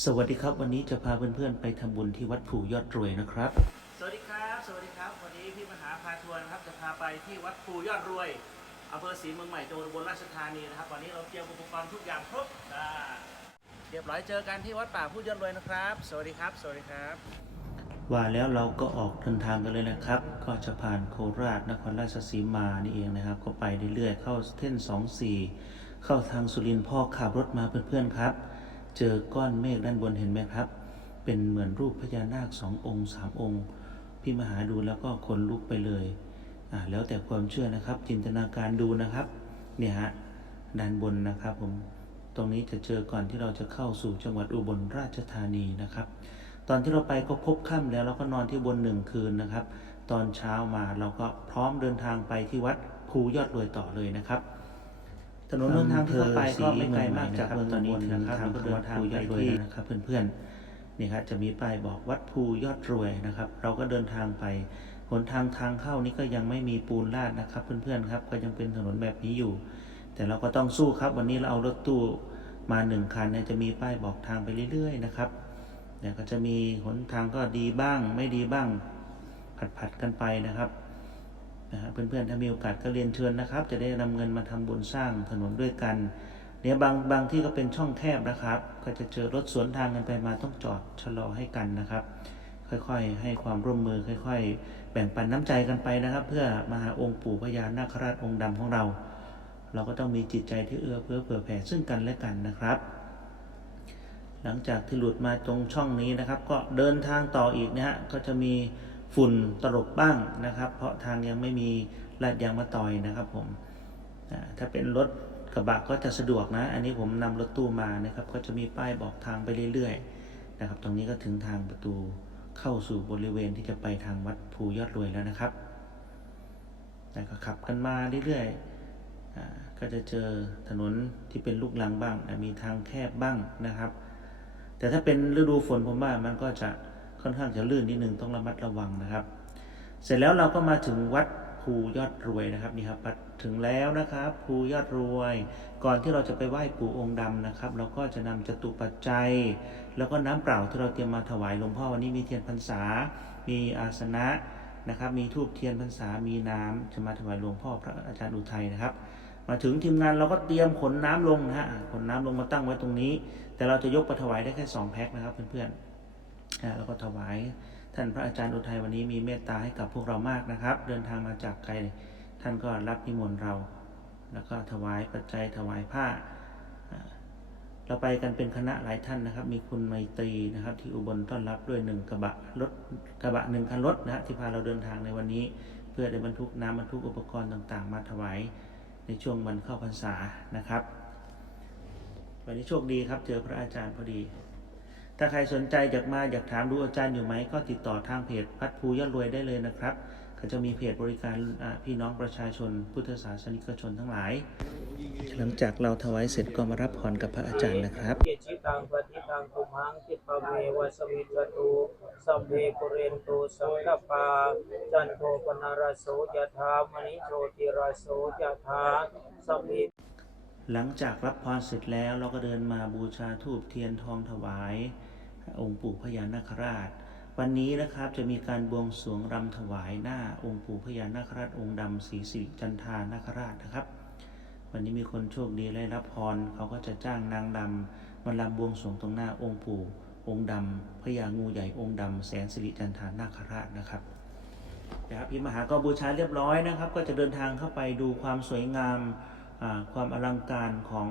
สวัสดีครับวันนี้จะพาเพื่อนๆไปทำบุญที่วัดผู่ยอดรวยนะครับ สวัสดีครับ สวัสดีครับ วันนี้พี่มหาพาทัวร์นะครับจะพาไปที่วัดภูยอดรวยอำเภอศรีเมืองใหม่จังหวัดอุบลราชธานีนะครับวันนี้เราเตรียมอุปกรณ์ทุกอย่างครบอ่าเรียบร้อยเจอกันที่วัดป่าผู้ยอดรวยนะครับ สวัสดีครับ สวัสดีครับ ว่าแล้วเราก็ออกเดินทางกันเลยนะครับ ก็จะผ่านโคราชนครราชสีมานี่เองนะครับ ก็ไปเรื่อยๆเข้าเส้น 24 เข้าทางสุรินทร์พ่อขับรถมาเพื่อนๆครับ เจอก้อนเมฆด้านบนเห็นไหมครับ เป็นเหมือนรูปพญานาคสององค์สามองค์ พี่มหาดูแล้วก็ขนลุกไปเลยอ่าแล้วแต่ความเชื่อนะครับ จินตนาการดูนะครับ เนี่ยฮะด้านบนนะครับผมตรงนี้จะเจอก่อนที่เราจะเข้าสู่จังหวัดอุบลราชธานีนะครับ ตอนที่เราไปก็พบค่ำแล้วเราก็นอนที่บนหนึ่งคืนนะครับ ตอนเช้ามาเราก็พร้อมเดินทางไปที่วัดภูยอดรวยต่อเลยนะครับ ถนนเดินทางที่เราไปก็ไม่ไกลมากจากเมืองตอนนี้นะครับเราก็เดินทางไปที่นะครับเพื่อนๆนี่ครับจะมีป้ายบอกวัดภูยอดรวยนะครับ เราก็เดินทางไปหนทางทางเข้านี่ก็ยังไม่มีปูนลาดนะครับเพื่อนๆครับก็ยังเป็นถนนแบบนี้อยู่ แต่เราก็ต้องสู้ครับ วันนี้เราเอารถตู้มาหนึ่งคันเนี่ยจะมีป้ายบอกทางไปเรื่อยๆนะครับเนี่ยก็จะมีหนทางก็ดีบ้างไม่ดีบ้างผัดๆกันไปนะครับ นะฮะเพื่อนๆถ้ามีโอกาสก็เรียนเชิญนะครับ จะได้นำเงินมาทำบุญสร้างถนนด้วยกันเนี่ยบางบางที่ก็เป็นช่องแคบนะครับ ก็จะเจอรถสวนทางกันไปมาต้องจอดชะลอให้กันนะครับ ค่อยๆ ให้ความร่วมมือค่อย ๆ แบ่งปันน้ำใจกันไปนะครับ เพื่อมาหาองค์ปู่พญานาคราชองค์ดำของเรา เราก็ต้องมีจิตใจที่เอื้อเฟื้อเผื่อแผ่ซึ่งกันและกันนะครับ หลังจากที่หลุดมาตรงช่องนี้นะครับ ก็เดินทางต่ออีกนะฮะก็จะมี ฝุ่นตลบบ้างนะครับ เพราะทางยังไม่มีลาดยางมะตอยนะครับผมถ้าเป็นรถกระบะก็จะสะดวกนะ อันนี้ผมนำรถตู้มานะครับ ก็จะมีป้ายบอกทางไปเรื่อยๆนะครับ ตรงนี้ก็ถึงทางประตูเข้าสู่บริเวณที่จะไปทางวัดภูยอดรวยแล้วนะครับแล้วก็ขับกันมาเรื่อยๆ ก็จะเจอถนนที่เป็นลูกลังบ้างอะมีทางแคบบ้างนะครับ แต่ถ้าเป็นฤดูฝนผมว่ามันก็จะ ค่อนข้างจะลื่นนิดนึงต้องระมัดระวังนะครับ เสร็จแล้วเราก็มาถึงวัดภูยอดรวยนะครับนี่ครับถึงแล้วนะครับภูยอดรวย ก่อนที่เราจะไปไหว้ปู่องค์ดำนะครับ เราก็จะนำจตุปัจจัย แล้วก็น้ำเปล่าที่เราเตรียมมาถวายหลวงพ่อวันนี้มีเทียนพรรษา มีอาสนะนะครับ มีทูบเทียนพรรษา มีน้ำจะมาถวายหลวงพ่อพระอาจารย์อุทัยนะครับ มาถึงทีมงานเราก็เตรียมขนน้ำลงนะฮะขนน้ำลงมาตั้งไว้ตรงนี้ แต่เราจะยกไปถวายได้แค่สองแพ็คนะครับเพื่อนๆ อ่าแล้วก็ถวาย ท่านพระอาจารย์อุทัยวันนี้มีเมตตาให้กับพวกเรามากนะครับ เดินทางมาจากไกล ท่านก็รับนิมนต์เรา แล้วก็ถวายปัจจัยถวายผ้า เราไปกันเป็นคณะหลายท่านนะครับ มีคุณไมตรีนะครับ ที่อุบลต้อนรับด้วยหนึ่งกระบะรถกระบะหนึ่งคันรถนะฮะที่พาเราเดินทางในวันนี้ เพื่อได้บรรทุกน้ำบรรทุกอุปกรณ์ต่างๆ มาถวายในช่วงวันเข้าพรรษานะครับ วันนี้โชคดีครับ เจอพระอาจารย์พอดี ถ้าใครสนใจอยากมาอยากถามดูอาจารย์อยู่ไหม ก็ติดต่อทางเพจพัดภูยอดรวยได้เลยนะครับเขาจะมีเพจบริการพี่น้องประชาชน พุทธศาสนิกชนทั้งหลาย หลังจากเราถวายเสร็จก็มารับพรกับพระอาจารย์นะครับเกจิตังปฏิตังตุมังคิปะเมวะสมิจตุสัมเพปุเรนตุสังกปาจันโทปนารโสยถามณิโชติราโสยถาสัมมิ หลังจากรับพรเสร็จแล้วเราก็เดินมาบูชาธูปเทียนทองถวาย องค์ปู่พญานาคราช วันนี้นะครับจะมีการบวงสรวงรำถวายหน้าองค์ปู่พญานาคราชองค์ดำศรีสิริจันทานาคราชนะครับ วันนี้มีคนโชคดีได้รับพรเขาก็จะจ้างนางดำมาลำบวงสรวงตรงหน้าองค์ปู่ องค์ดำพญางูใหญ่องค์ดำแสนสิริจันทานาคราชนะครับนะครับพี่มหาก็บูชาเรียบร้อยนะครับ ก็จะเดินทางเข้าไปดูความสวยงาม ความอลังการของ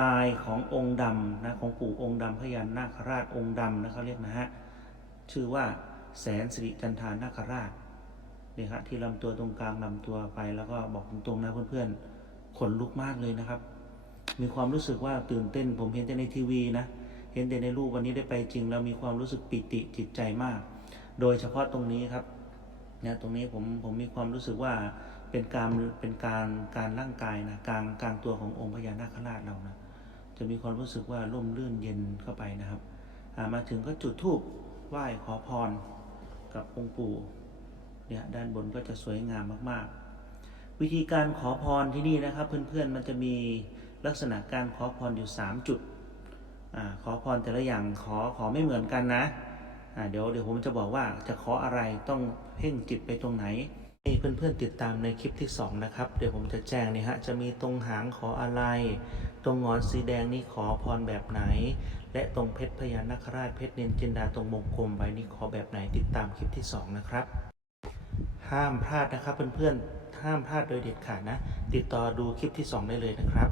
กายขององค์ดำนะของปู่องค์ดำพญานาคราชองค์ดำนะเขาเรียกนะฮะชื่อว่าแสนสิริจันทานาคราชเนี่ยครับที่ลำตัวตรงกลางลำตัวไปแล้วก็บอกตรงๆนะเพื่อนๆขนลุกมากเลยนะครับ มีความรู้สึกว่าตื่นเต้น ผมเห็นแต่ในทีวีนะเห็นแต่ในรูปวันนี้ได้ไปจริง แล้วมีความรู้สึกปิติจิตใจมาก โดยเฉพาะตรงนี้ครับเนี่ยตรงนี้ผมผมมีความรู้สึกว่า เป็นการเป็นการการร่างกายนะกลางกลางตัวขององค์พญานาคราชเรานะจะมีความรู้สึกว่าร่มรื่นเย็นเข้าไปนะครับมาถึงก็จุดธูปไหว้ขอพรกับองค์ปู่เนี่ยด้านบนก็จะสวยงามมาก ๆ วิธีการขอพรที่นี่นะครับ เพื่อนๆมันจะมีลักษณะการขอพรอยู่ 3 จุดอขอพรแต่ละอย่างขอขอไม่เหมือนกันนะอ่าเดี๋ยวเดี๋ยวผมจะบอกว่าจะขออะไรต้องเพ่งจิตไปตรงไหน ให้เพื่อนๆติดตามในคลิปที่สองนะครับ เดี๋ยวผมจะแจ้งนี่ฮะจะมีตรงหางขออะไร ตรงงอนสีแดงนี่ขอพรแบบไหน และตรงเพชรพญานาคราชเพชรเนนจินดาตรงมงกลมไว้นี่ขอแบบไหนติดตามคลิปที่สองนะครับ ห้ามพลาดนะครับเพื่อนๆห้ามพลาดโดยเด็ดขาดนะ ติดต่อดูคลิปที่สองได้เลยนะครับ